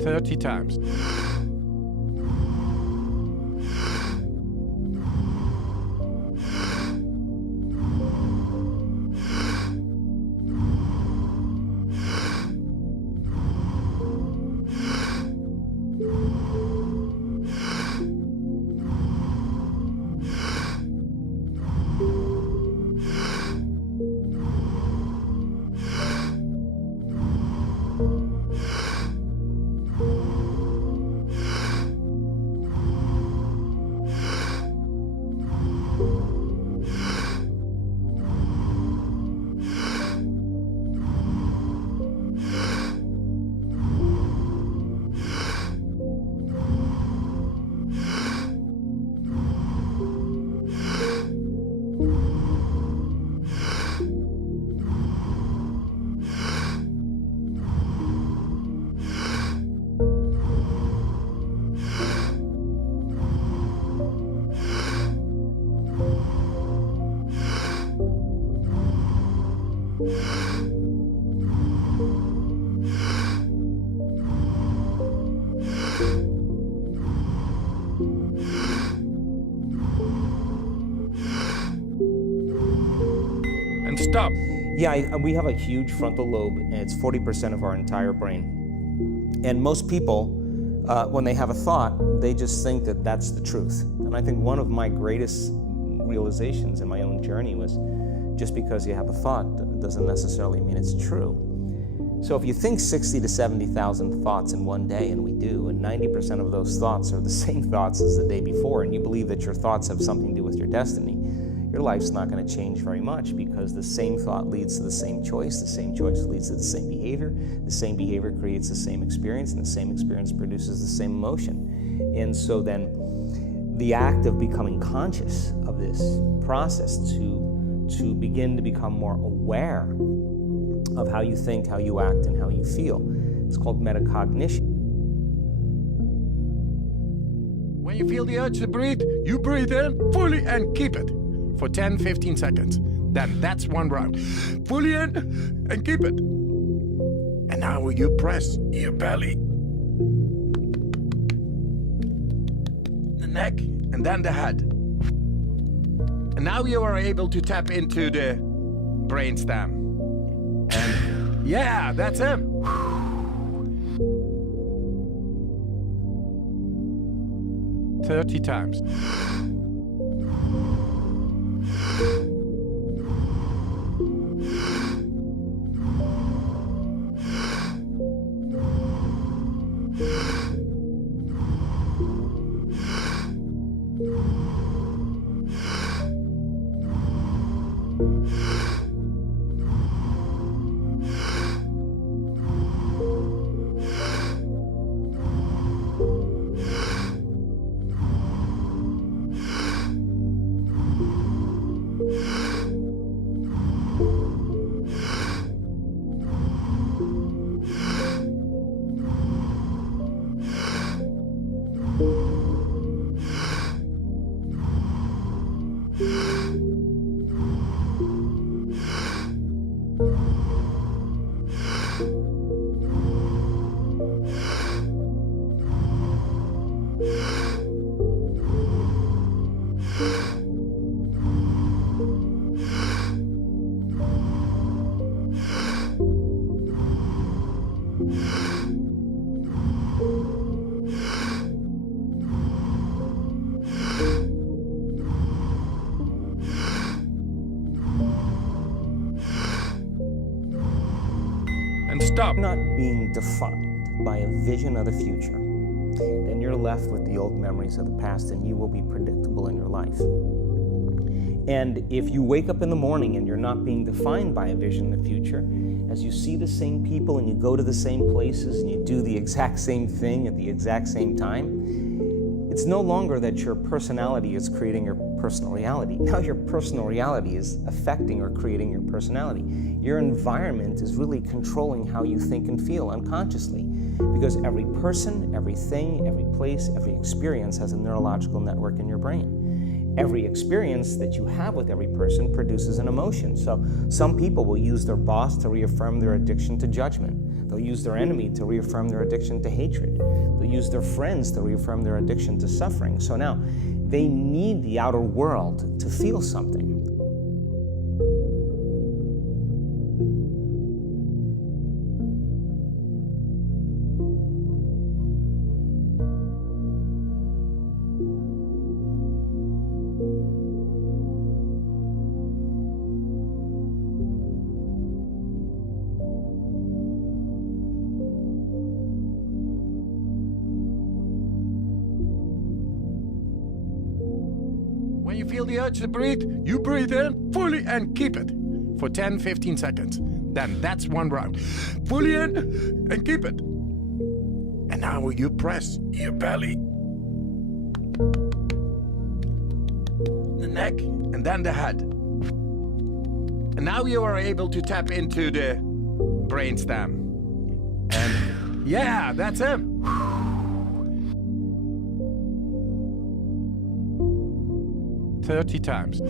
30 times. And stop. Yeah, we have a huge frontal lobe, and it's 40% of our entire brain. And most people, when they have a thought, they just think that that's the truth. And I think one of my greatest realizations in my own journey was just because you have a thought doesn't necessarily mean it's true. So if you think 60 to 70,000 thoughts in one day, and we do, and 90% of those thoughts are the same thoughts as the day before, and you believe that your thoughts have something to do with your destiny, your life's not going to change very much, because the same thought leads to the same choice leads to the same behavior creates the same experience, and the same experience produces the same emotion. And so then the act of becoming conscious of this process to begin to become more aware of how you think, how you act, and how you feel, it's called metacognition. When you feel the urge to breathe, you breathe in fully and keep it for 10-15 seconds. Then that's one round. Fully in and keep it. And now you press your belly, the neck, and then the head. And now you are able to tap into the brainstem. And yeah, that's him. 30 times. And stop. Not being defined by a vision of the future, then you're left with the old memories of the past, and you will be predictable in your life. And if you wake up in the morning and you're not being defined by a vision of the future, as you see the same people and you go to the same places and you do the exact same thing at the exact same time, it's no longer that your personality is creating your personal reality. Now your personal reality is affecting or creating your personality. Your environment is really controlling how you think and feel unconsciously, because every person, everything, every place, every experience has a neurological network in your brain. every experience that you have with every person produces an emotion. So some people will use their boss to reaffirm their addiction to judgment. They'll use their enemy to reaffirm their addiction to hatred. They'll use their friends to reaffirm their addiction to suffering. So now they need the outer world to feel something. When you feel the urge to breathe, you breathe in fully and keep it for 10-15 seconds. Then that's one round. Fully in and keep it. And now you press your belly, the neck, and then the head. And now you are able to tap into the brainstem. And yeah, that's it. 30 times.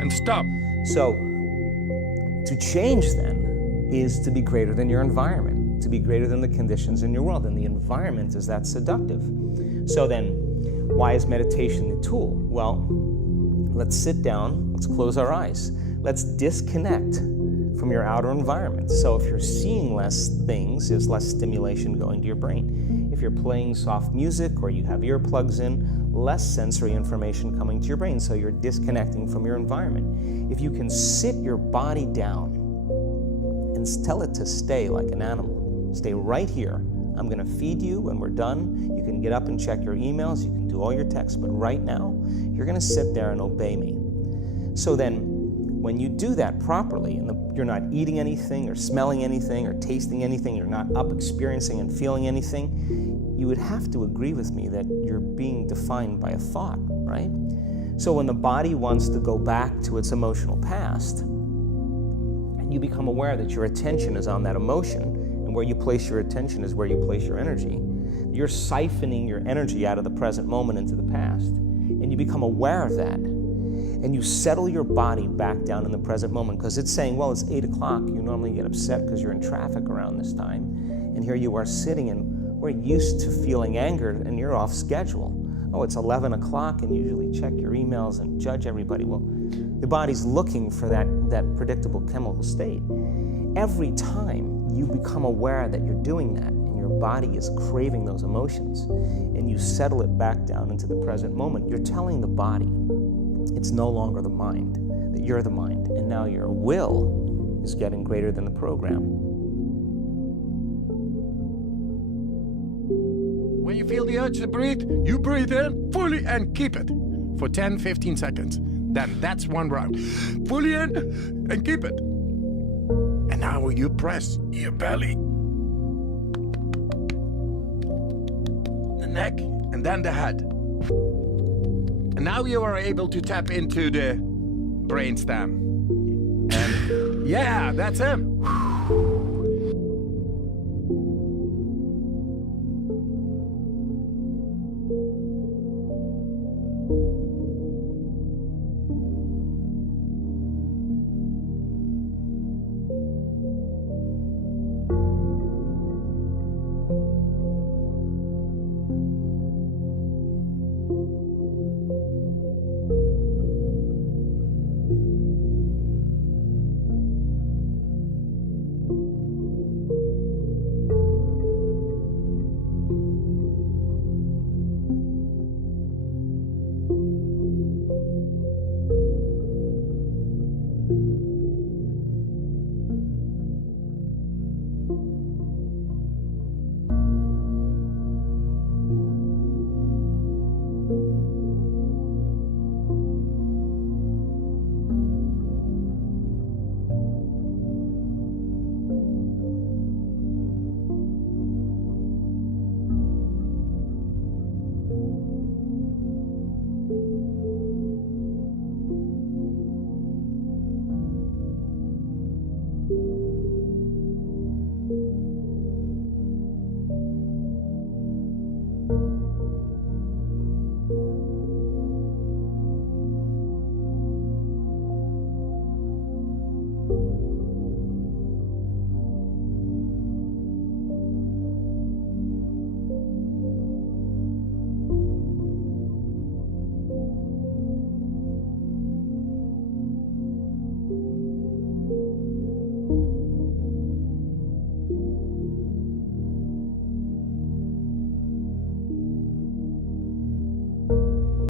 And stop. So to change then is to be greater than your environment, to be greater than the conditions in your world, and the environment is that seductive. So then, why is meditation the tool? Well, let's sit down, let's close our eyes, let's disconnect from your outer environment. So if you're seeing less things, there's less stimulation going to your brain. If you're playing soft music or you have earplugs in, less sensory information coming to your brain, so you're disconnecting from your environment. If you can sit your body down and tell it to stay like an animal, stay right here. I'm gonna feed you when we're done. You can get up and check your emails, you can do all your texts, but right now, you're gonna sit there and obey me. So then, when you do that properly, and you're not eating anything or smelling anything or tasting anything, you're not up experiencing and feeling anything, you would have to agree with me that you're being defined by a thought, right? So when the body wants to go back to its emotional past, and you become aware that your attention is on that emotion, and where you place your attention is where you place your energy, you're siphoning your energy out of the present moment into the past, and you become aware of that. And you settle your body back down in the present moment, because it's saying, well, it's 8 o'clock. You normally get upset because you're in traffic around this time. And here you are sitting, and we're used to feeling anger, and you're off schedule. Oh, it's 11 o'clock, and you usually check your emails and judge everybody. Well, the body's looking for that predictable chemical state. Every time you become aware that you're doing that, and your body is craving those emotions, and you settle it back down into the present moment, you're telling the body, it's no longer the mind, that you're the mind, and now your will is getting greater than the program. When you feel the urge to breathe, you breathe in fully and keep it for 10-15 seconds. Then that's one round. Fully in and keep it. And now you press your belly, the neck, and then the head. And now you are able to tap into the brainstem. And yeah, that's him.